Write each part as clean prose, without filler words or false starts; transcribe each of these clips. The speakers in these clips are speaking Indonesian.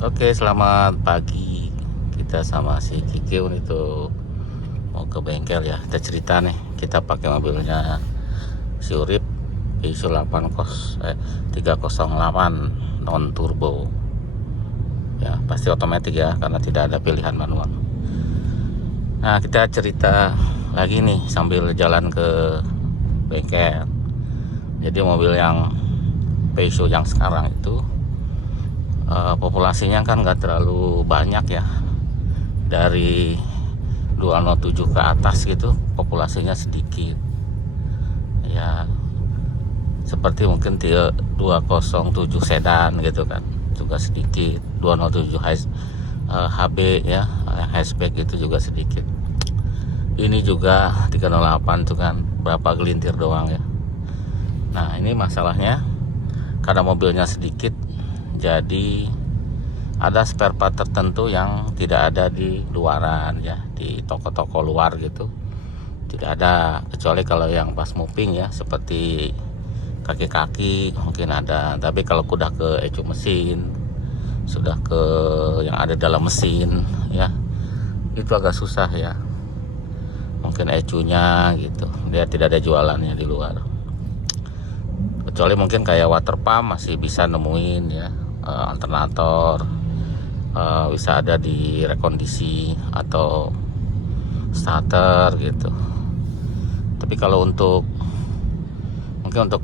Oke, selamat pagi. Kita sama si Kikiun itu mau ke bengkel ya. Kita cerita nih, kita pakai mobilnya si Urip Isuzu 308 non turbo. Ya, pasti otomatis ya karena tidak ada pilihan manual. Nah, kita cerita lagi nih sambil jalan ke bengkel. Jadi mobil yang Peugeot yang sekarang itu populasinya kan nggak terlalu banyak ya, dari 207 ke atas gitu populasinya sedikit ya, seperti mungkin 207 sedan gitu kan juga sedikit, 207 HB ya, hatchback itu juga sedikit. Ini juga 308 tuh kan berapa gelintir doang ya. Nah, ini masalahnya karena mobilnya sedikit, jadi ada spare part tertentu yang tidak ada di luaran ya, di toko-toko luar gitu tidak ada, kecuali kalau yang pas moving ya, seperti kaki-kaki mungkin ada, tapi kalau udah ke ecu mesin, sudah ke yang ada dalam mesin ya, itu agak susah ya, mungkin ecunya gitu dia tidak ada jualannya di luar, kecuali mungkin kayak water pump masih bisa nemuin ya, alternator bisa ada di rekondisi atau starter gitu. Tapi kalau untuk mungkin untuk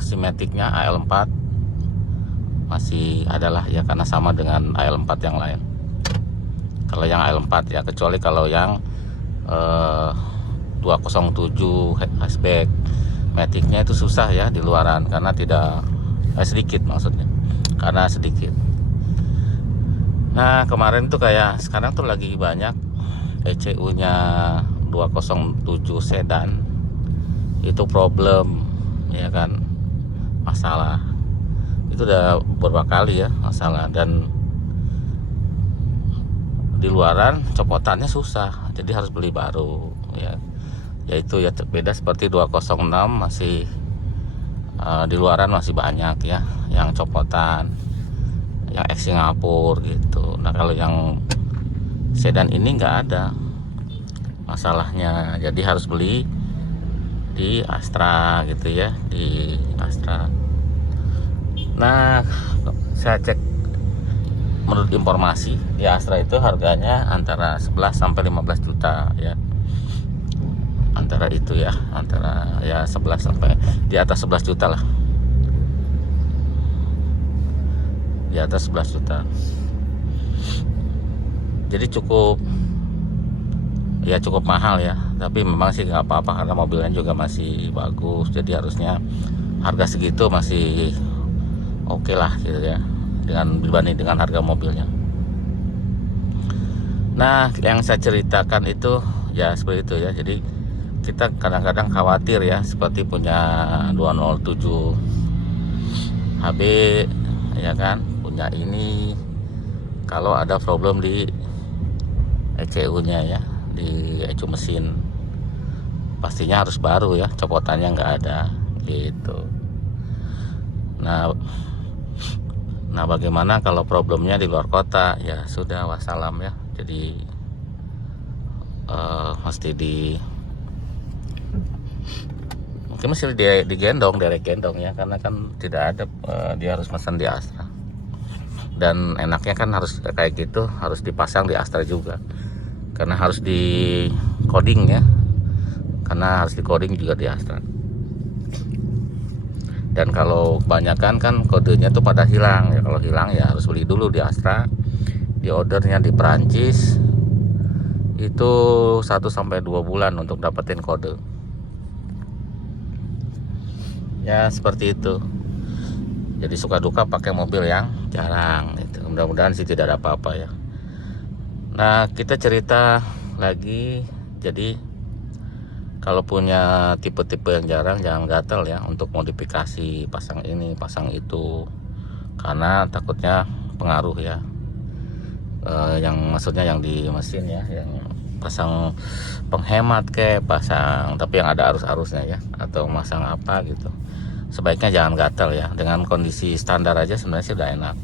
simetiknya AL4 masih adalah ya, karena sama dengan AL4 yang lain. Kalau yang AL4 ya, kecuali kalau yang 207 hatchback maticnya itu susah ya di luaran karena tidak sedikit, maksudnya karena sedikit. Nah, kemarin tuh kayak sekarang tuh lagi banyak ECU-nya 207 sedan itu problem ya kan, masalah itu udah beberapa kali ya masalah, dan di luaran copotannya susah, jadi harus beli baru ya. Yaitu ya beda seperti 206 masih di luaran masih banyak ya yang copotan, yang ex Singapura gitu. Nah, kalau yang sedan ini nggak ada masalahnya, jadi harus beli di Astra gitu ya, di Astra. Nah, saya cek menurut informasi di Astra itu harganya antara 11 sampai 15 juta ya, antara itu ya, antara ya 11 sampai di atas 11 juta lah, di atas 11 juta. Jadi cukup mahal ya, tapi memang sih nggak apa-apa karena mobilnya juga masih bagus, jadi harusnya harga segitu masih oke lah gitu ya, dengan dibanding dengan harga mobilnya. Nah, yang saya ceritakan itu ya seperti itu ya. Jadi kita kadang-kadang khawatir ya, seperti punya 207 HB ya kan, punya ini, kalau ada problem di ECU-nya ya, di ecu mesin, pastinya harus baru ya, copotannya nggak ada gitu. Nah, bagaimana kalau problemnya di luar kota? Ya sudah, wassalam ya. Jadi mesti mungkin mesti digendong, direct gendong ya, karena kan tidak ada, dia harus pesan di Astra. Dan enaknya kan harus kayak gitu, harus dipasang di Astra juga, karena harus di coding ya, karena harus di coding juga di Astra. Dan kalau kebanyakan kan kodenya tuh pada hilang ya, kalau hilang ya harus beli dulu di Astra, di ordernya di Perancis itu 1-2 bulan untuk dapetin kode ya, seperti itu. Jadi suka duka pakai mobil yang jarang gitu. Mudah-mudahan sih tidak ada apa-apa ya. Nah, kita cerita lagi, jadi kalau punya tipe-tipe yang jarang jangan gatel ya untuk modifikasi, pasang ini pasang itu, karena takutnya pengaruh ya, yang maksudnya yang di mesin ya, yang pasang penghemat kayak pasang tapi yang ada arus-arusnya ya, atau masang apa gitu, sebaiknya jangan gatel ya. Dengan kondisi standar aja sebenarnya sih udah enak.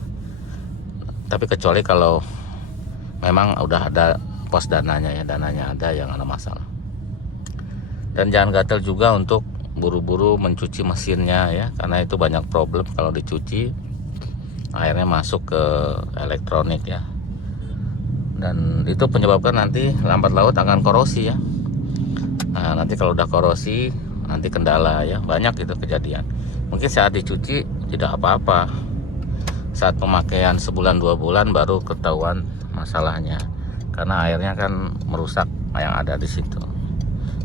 Tapi kecuali kalau memang udah ada pos dananya ya, dananya ada yang ada masalah. Dan jangan gatel juga untuk buru-buru mencuci mesinnya ya, karena itu banyak problem kalau dicuci airnya masuk ke elektronik ya, dan itu penyebabkan nanti lambat laut akan korosi ya. Nah, nanti kalau udah korosi nanti kendala ya, banyak itu kejadian. Mungkin saat dicuci tidak apa-apa, saat pemakaian sebulan 2 bulan baru ketahuan masalahnya, karena airnya kan merusak yang ada di situ.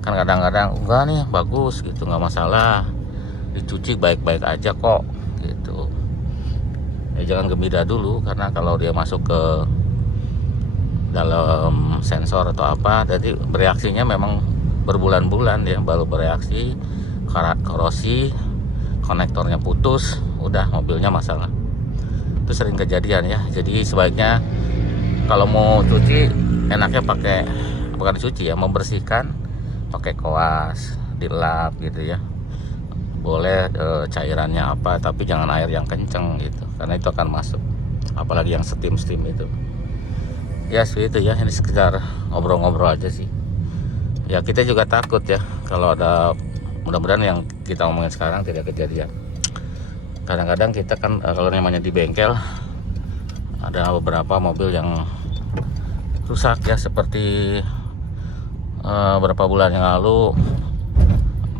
Kan kadang-kadang enggak nih bagus gitu, nggak masalah, dicuci baik-baik aja kok gitu. Ya jangan gembira dulu, karena kalau dia masuk ke dalam sensor atau apa, jadi bereaksinya memang berbulan-bulan ya baru bereaksi, korosi, konektornya putus, udah mobilnya masalah. Itu sering kejadian ya. Jadi sebaiknya kalau mau cuci enaknya pakai, bukan cuci ya, membersihkan pakai koas, dilap gitu ya. Boleh cairannya apa, tapi jangan air yang kenceng gitu, karena itu akan masuk, apalagi yang steam itu ya. Seperti itu ya, ini sekedar ngobrol-ngobrol aja sih ya. Kita juga takut ya kalau ada, mudah-mudahan yang kita ngomongin sekarang tidak kejadian. Kadang-kadang kita kan kalau namanya di bengkel ada beberapa mobil yang rusak ya, seperti berapa bulan yang lalu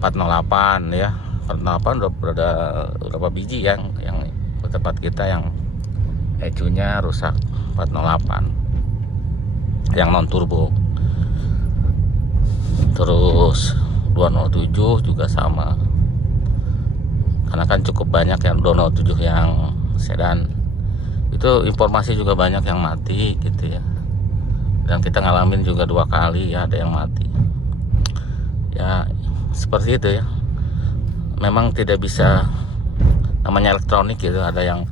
408 ya, 408 udah berada berapa biji yang ke tempat kita yang ecunya rusak, 408 yang non turbo. Terus 207 juga sama, karena kan cukup banyak yang 207 yang sedan itu, informasi juga banyak yang mati gitu ya. Dan kita ngalamin juga 2 kali ya, ada yang mati ya, seperti itu ya. Memang tidak bisa, namanya elektronik gitu, ada yang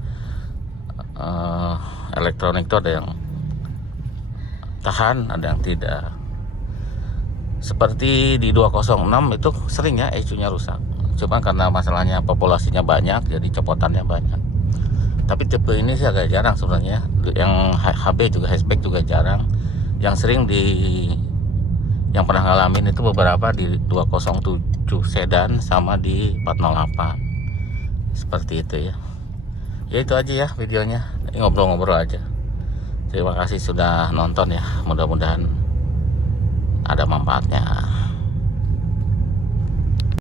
elektronik itu ada yang tahan, ada yang tidak. Seperti di 206 itu sering ya ECU-nya rusak, cuma karena masalahnya populasinya banyak jadi copotannya banyak. Tapi tipe ini sih agak jarang sebenarnya, yang HB juga, hatchback juga jarang. Yang sering yang pernah ngalamin itu beberapa di 207 sedan sama di 408, seperti itu ya. Ya itu aja ya videonya, ini ngobrol-ngobrol aja. Terima kasih sudah nonton ya, mudah-mudahan ada manfaatnya.